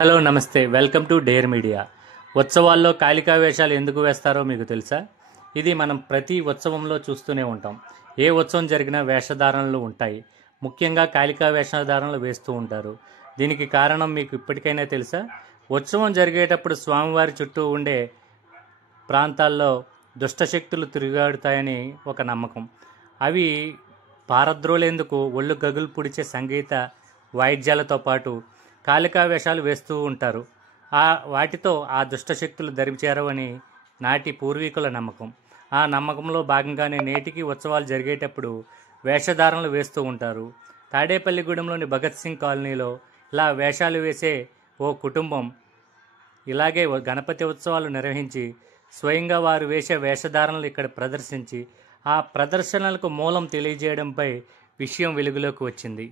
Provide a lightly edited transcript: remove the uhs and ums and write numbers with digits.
Hello నమస్తే, welcome to dare media. ఉత్సవాల్లో కాళికా వేషాలు ఎందుకు వేస్తారో మీకు తెలుసా? ఇది మనం ప్రతి ఉత్సవంలో చూస్తూనే ఉంటాం. ఏ ఉత్సవం జరిగినా వేషధారణలు ఉంటాయి. ముఖ్యంగా కాళికా వేషధారణలు వేస్తూ ఉంటారు. దీనికి కారణం మీకు ఇప్పటికైనా తెలుసా? ఉత్సవం జరిగేటప్పుడు స్వామివారి చుట్టూ ఉండే ప్రాంతాల్లో దుష్టశక్తులు తిరుగాడుతాయని ఒక నమ్మకం. అవి పారద్రోలేందుకు ఒళ్ళు గగులు పుడిచే సంగీత వాయిద్యాలతో పాటు కాళికా వేషాలు వేస్తూ ఉంటారు. వాటితో ఆ దుష్టశక్తులు దరిచేరవని నాటి పూర్వీకుల నమ్మకం. ఆ నమ్మకంలో భాగంగానే నేటికి ఉత్సవాలు జరిగేటప్పుడు వేషధారణలు వేస్తూ ఉంటారు. తాడేపల్లిగూడెంలోని భగత్ సింగ్ కాలనీలో ఇలా వేషాలు వేసే ఓ కుటుంబం ఇలాగే గణపతి ఉత్సవాలు నిర్వహించి స్వయంగా వారు వేసే వేషధారణలు ఇక్కడ ప్రదర్శించి ఆ ప్రదర్శనలకు మూలం తెలియజేయడంపై విషయం వెలుగులోకి వచ్చింది.